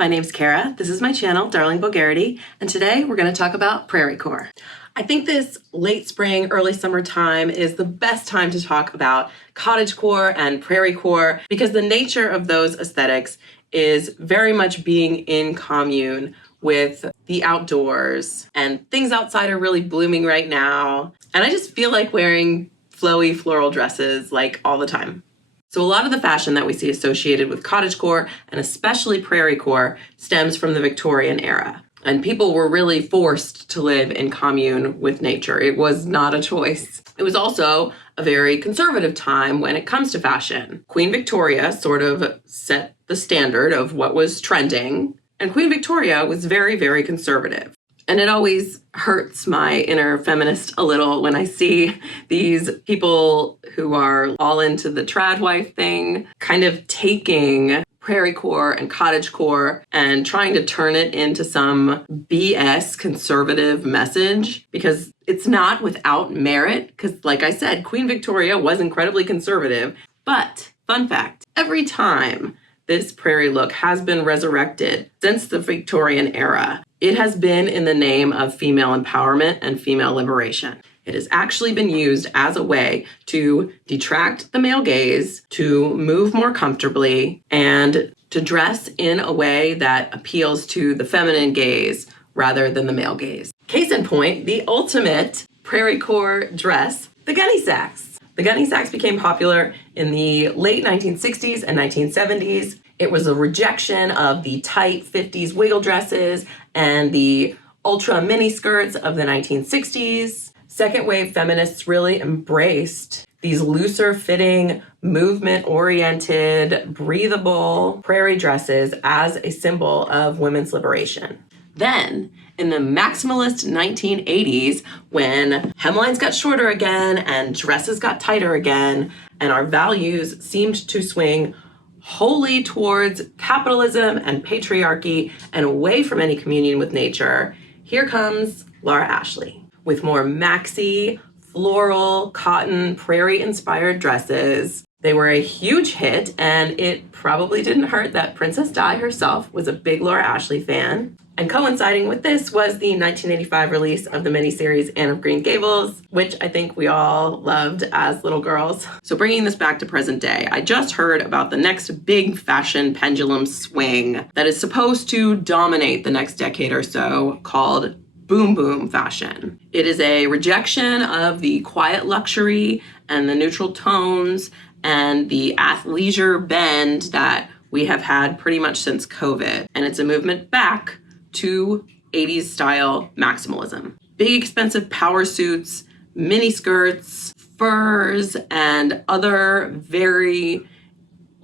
My name's Kara, this is my channel, Darling Bulgarity, and today we're going to talk about PrairieCore. I think this late spring, early summer time is the best time to talk about Cottagecore and PrairieCore because the nature of those aesthetics is very much being in commune with the outdoors, and things outside are really blooming right now. And I just feel like wearing flowy floral dresses like all the time. So a lot of the fashion that we see associated with cottagecore and especially PrairieCore stems from the Victorian era. And people were really forced to live in commune with nature. It was not a choice. It was also a very conservative time when it comes to fashion. Queen Victoria sort of set the standard of what was trending. And Queen Victoria was very, very conservative. And it always hurts my inner feminist a little when I see these people who are all into the trad wife thing, kind of taking PrairieCore and cottagecore and trying to turn it into some BS conservative message, because it's not without merit. Because like I said, Queen Victoria was incredibly conservative. But fun fact, every time this prairie look has been resurrected since the Victorian era, it has been in the name of female empowerment and female liberation. It has actually been used as a way to detract the male gaze, to move more comfortably, and to dress in a way that appeals to the feminine gaze rather than the male gaze. Case in point, the ultimate PrairieCore dress, the Gunne Sax. The Gunne Sax became popular in the late 1960s and 1970s. It was a rejection of the tight 50s wiggle dresses and the ultra mini skirts of the 1960s. Second wave feminists really embraced these looser fitting, movement oriented, breathable prairie dresses as a symbol of women's liberation. Then, in the maximalist 1980s, when hemlines got shorter again and dresses got tighter again, and our values seemed to swing wholly towards capitalism and patriarchy and away from any communion with nature, here comes Laura Ashley with more maxi, floral, cotton, prairie-inspired dresses. They were a huge hit, and it probably didn't hurt that Princess Di herself was a big Laura Ashley fan. And coinciding with this was the 1985 release of the miniseries Anne of Green Gables, which I think we all loved as little girls. So bringing this back to present day, I just heard about the next big fashion pendulum swing that is supposed to dominate the next decade or so, called boom boom fashion. It is a rejection of the quiet luxury and the neutral tones and the athleisure bend that we have had pretty much since COVID. And it's a movement back to 80s style maximalism. Big expensive power suits, mini skirts, furs, and other very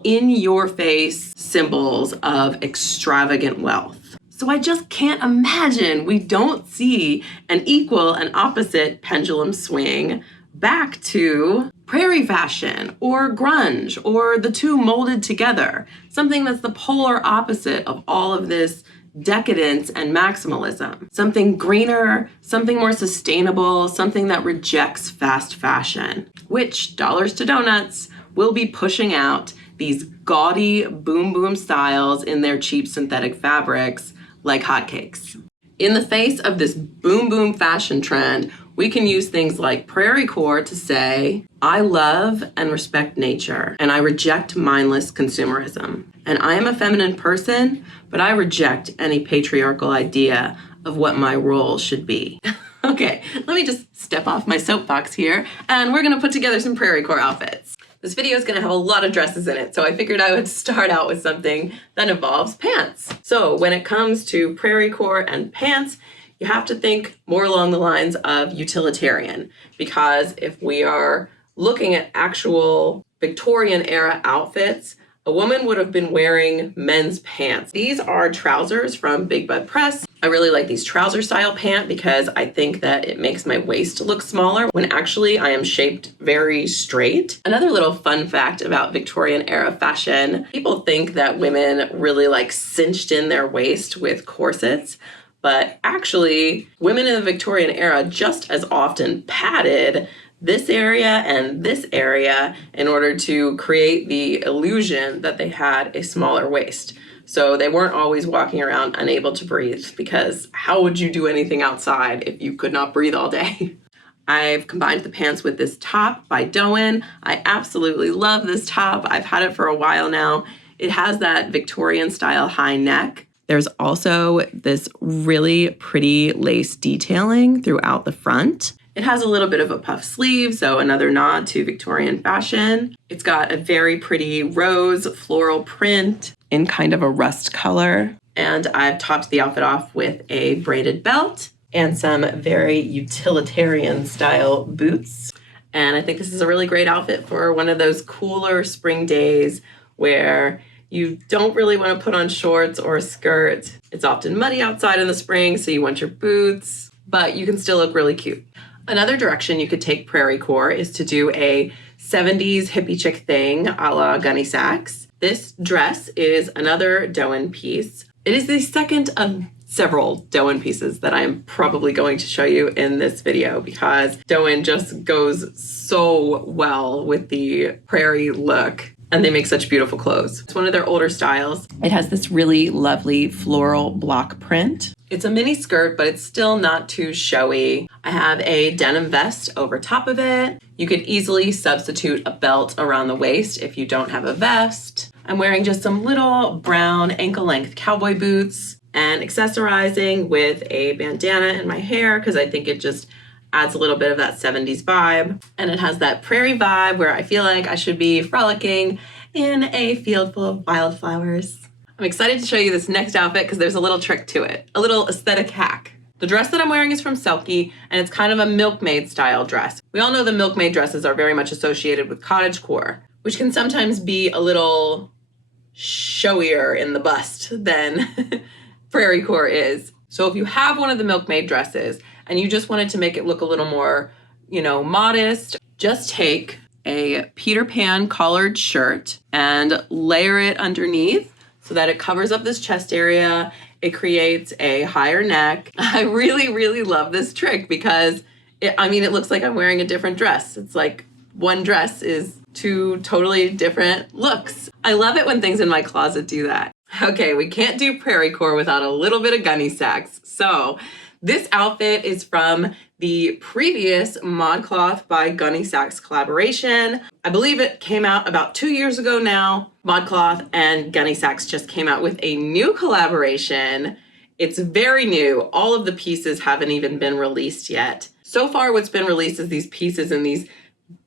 in-your-face symbols of extravagant wealth. So I just can't imagine we don't see an equal and opposite pendulum swing back to prairie fashion or grunge or the two molded together, something that's the polar opposite of all of this decadence and maximalism. Something greener, something more sustainable, something that rejects fast fashion, which, dollars to donuts, will be pushing out these gaudy boom boom styles in their cheap synthetic fabrics like hotcakes. In the face of this boom boom fashion trend, we can use things like PrairieCore to say, I love and respect nature, and I reject mindless consumerism. And I am a feminine person, but I reject any patriarchal idea of what my role should be. Okay, let me just step off my soapbox here, and we're gonna put together some PrairieCore outfits. This video is gonna have a lot of dresses in it, so I figured I would start out with something that involves pants. So when it comes to PrairieCore and pants, you have to think more along the lines of utilitarian, because if we are looking at actual Victorian era outfits, a woman would have been wearing men's pants. These are trousers from Big Bud Press. I really like these trouser style pant because I think that it makes my waist look smaller when actually I am shaped very straight. Another little fun fact about Victorian era fashion, people think that women really like cinched in their waist with corsets, but actually women in the Victorian era just as often padded this area and this area in order to create the illusion that they had a smaller waist. So they weren't always walking around unable to breathe, because how would you do anything outside if you could not breathe all day? I've combined the pants with this top by Doen. I absolutely love this top. I've had it for a while now. It has that Victorian style high neck. There's also this really pretty lace detailing throughout the front. It has a little bit of a puff sleeve, so another nod to Victorian fashion. It's got a very pretty rose floral print in kind of a rust color. And I've topped the outfit off with a braided belt and some very utilitarian style boots. And I think this is a really great outfit for one of those cooler spring days where you don't really want to put on shorts or a skirt. It's often muddy outside in the spring, so you want your boots, but you can still look really cute. Another direction you could take PrairieCore is to do a 70s hippie chick thing a la Gunne Sax. This dress is another Doen piece. It is the second of several Doen pieces that I'm probably going to show you in this video, because Doen just goes so well with the prairie look, and they make such beautiful clothes. It's one of their older styles. It has this really lovely floral block print. It's a mini skirt, but it's still not too showy. I have a denim vest over top of it. You could easily substitute a belt around the waist if you don't have a vest. I'm wearing just some little brown ankle-length cowboy boots and accessorizing with a bandana in my hair because I think it just adds a little bit of that 70s vibe. And it has that prairie vibe where I feel like I should be frolicking in a field full of wildflowers. I'm excited to show you this next outfit because there's a little trick to it, a little aesthetic hack. The dress that I'm wearing is from Selkie, and it's kind of a milkmaid style dress. We all know the milkmaid dresses are very much associated with cottagecore, which can sometimes be a little showier in the bust than PrairieCore is. So if you have one of the milkmaid dresses and you just wanted to make it look a little more, modest, just take a Peter Pan collared shirt and layer it underneath so that it covers up this chest area. It creates a higher neck. I really, really love this trick because it looks like I'm wearing a different dress. It's like one dress is two totally different looks. I love it when things in my closet do that. Okay, we can't do PrairieCore without a little bit of Gunne Sax. So this outfit is from the previous Modcloth by Gunne Sax collaboration. I believe it came out about 2 years ago now. Modcloth and Gunne Sax just came out with a new collaboration. It's very new. All of the pieces haven't even been released yet. So far, what's been released is these pieces in these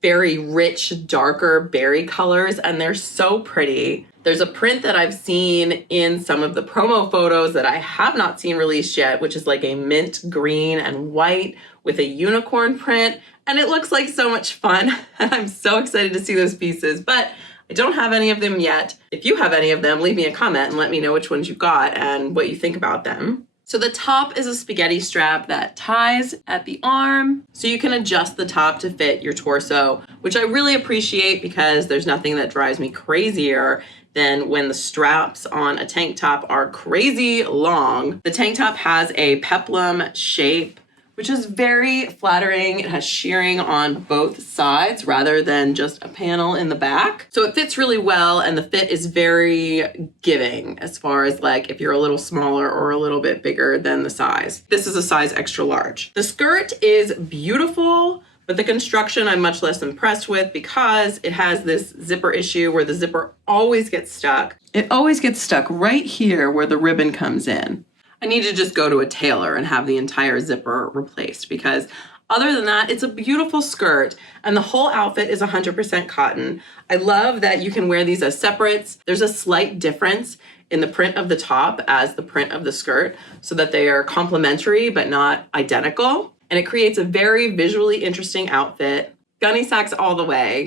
very rich, darker berry colors, and they're so pretty. There's a print that I've seen in some of the promo photos that I have not seen released yet, which is like a mint green and white with a unicorn print, and it looks like so much fun. I'm so excited to see those pieces, but I don't have any of them yet. If you have any of them, leave me a comment and let me know which ones you got and what you think about them. So the top is a spaghetti strap that ties at the arm, so you can adjust the top to fit your torso, which I really appreciate because there's nothing that drives me crazier than when the straps on a tank top are crazy long. The tank top has a peplum shape, which is very flattering. It has shearing on both sides rather than just a panel in the back. So it fits really well, and the fit is very giving as far as like if you're a little smaller or a little bit bigger than the size. This is a size extra large. The skirt is beautiful, but the construction I'm much less impressed with because it has this zipper issue where the zipper always gets stuck. It always gets stuck right here where the ribbon comes in. I need to just go to a tailor and have the entire zipper replaced because other than that, it's a beautiful skirt and the whole outfit is 100% cotton. I love that you can wear these as separates. There's a slight difference in the print of the top as the print of the skirt so that they are complementary but not identical. And it creates a very visually interesting outfit. Gunne Sax all the way,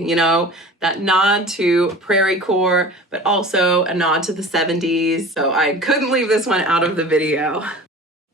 that nod to PrairieCore, but also a nod to the 70s. So I couldn't leave this one out of the video.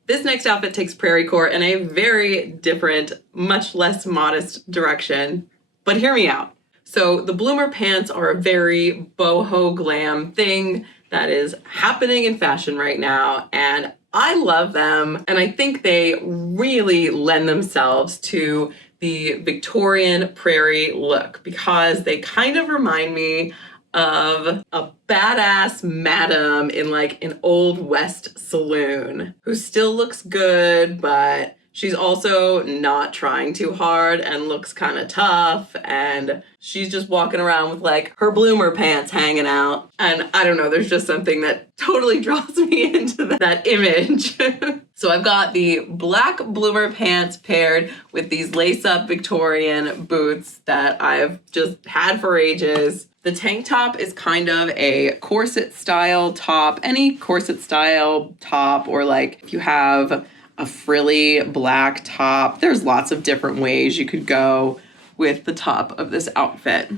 This next outfit takes PrairieCore in a very different, much less modest direction, but hear me out. So the bloomer pants are a very boho glam thing that is happening in fashion right now, and I love them, and I think they really lend themselves to the Victorian prairie look because they kind of remind me of a badass madam in like an old West saloon who still looks good, but she's also not trying too hard and looks kind of tough, and she's just walking around with like her bloomer pants hanging out. And I don't know, there's just something that totally draws me into that image. So I've got the black bloomer pants paired with these lace-up Victorian boots that I've just had for ages. The tank top is kind of a corset style top, any corset style top, or like if you have a frilly black top. There's lots of different ways you could go with the top of this outfit.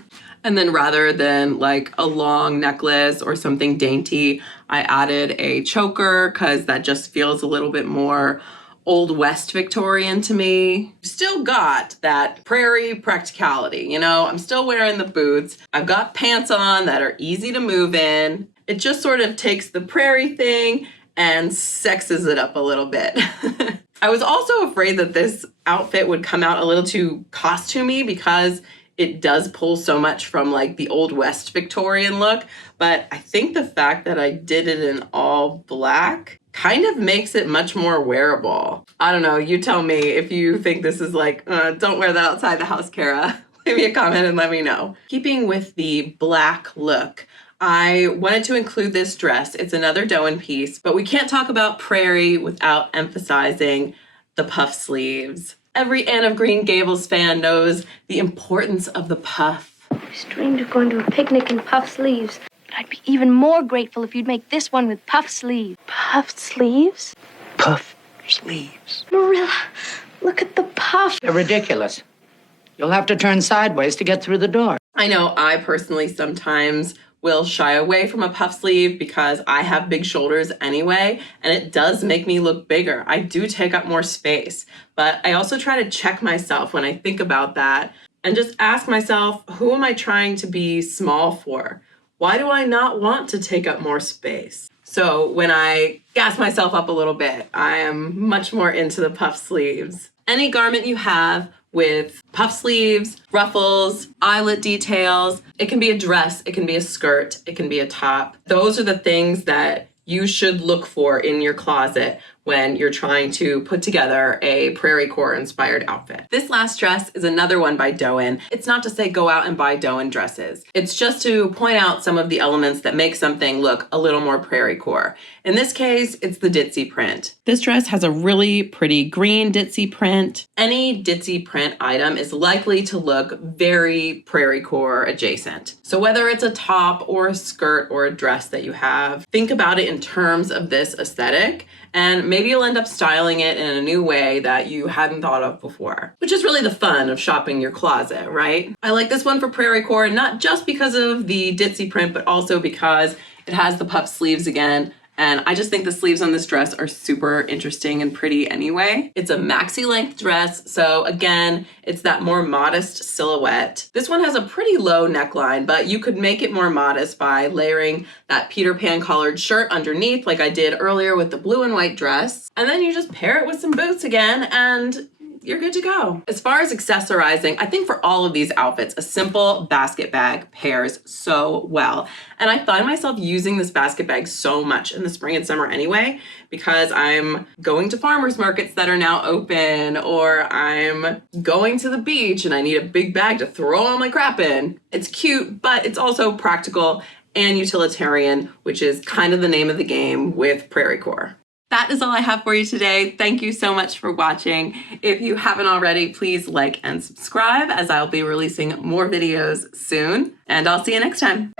And then rather than like a long necklace or something dainty, I added a choker because that just feels a little bit more Old West Victorian to me. Still got that prairie practicality, you know? I'm still wearing the boots. I've got pants on that are easy to move in. It just sort of takes the prairie thing and sexes it up a little bit. I was also afraid that this outfit would come out a little too costumey because it does pull so much from like the Old West Victorian look, but I think the fact that I did it in all black kind of makes it much more wearable. I don't know, you tell me if you think this is like, don't wear that outside the house, Kara. Leave me a comment and let me know. Keeping with the black look, I wanted to include this dress. It's another Doen piece, but we can't talk about prairie without emphasizing the puff sleeves. Every Anne of Green Gables fan knows the importance of the puff. I always dreamed of going to a picnic in puff sleeves. But I'd be even more grateful if you'd make this one with puff sleeves. Puff sleeves? Puff sleeves. Marilla, look at the puff. They're ridiculous. You'll have to turn sideways to get through the door. I know I personally sometimes will shy away from a puff sleeve because I have big shoulders anyway, and it does make me look bigger. I do take up more space, but I also try to check myself when I think about that and just ask myself, who am I trying to be small for? Why do I not want to take up more space? So when I gas myself up a little bit, I am much more into the puff sleeves. Any garment you have with puff sleeves, ruffles, eyelet details. It can be a dress, it can be a skirt, it can be a top. Those are the things that you should look for in your closet when you're trying to put together a PrairieCore inspired outfit. This last dress is another one by Doen. It's not to say go out and buy Doen dresses. It's just to point out some of the elements that make something look a little more PrairieCore. In this case, it's the Ditsy print. This dress has a really pretty green Ditsy print. Any Ditsy print item is likely to look very PrairieCore adjacent. So whether it's a top or a skirt or a dress that you have, think about it in terms of this aesthetic, and maybe you'll end up styling it in a new way that you hadn't thought of before, which is really the fun of shopping your closet, right? I like this one for PrairieCore, not just because of the Ditsy print, but also because it has the puff sleeves again. And I just think the sleeves on this dress are super interesting and pretty anyway. It's a maxi length dress, so again, it's that more modest silhouette. This one has a pretty low neckline, but you could make it more modest by layering that Peter Pan collared shirt underneath like I did earlier with the blue and white dress. And then you just pair it with some boots again and you're good to go. As far as accessorizing, I think for all of these outfits, a simple basket bag pairs so well. And I find myself using this basket bag so much in the spring and summer anyway, because I'm going to farmers markets that are now open, or I'm going to the beach and I need a big bag to throw all my crap in. It's cute, but it's also practical and utilitarian, which is kind of the name of the game with PrairieCore. That is all I have for you today. Thank you so much for watching. If you haven't already, please like and subscribe, as I'll be releasing more videos soon. And I'll see you next time.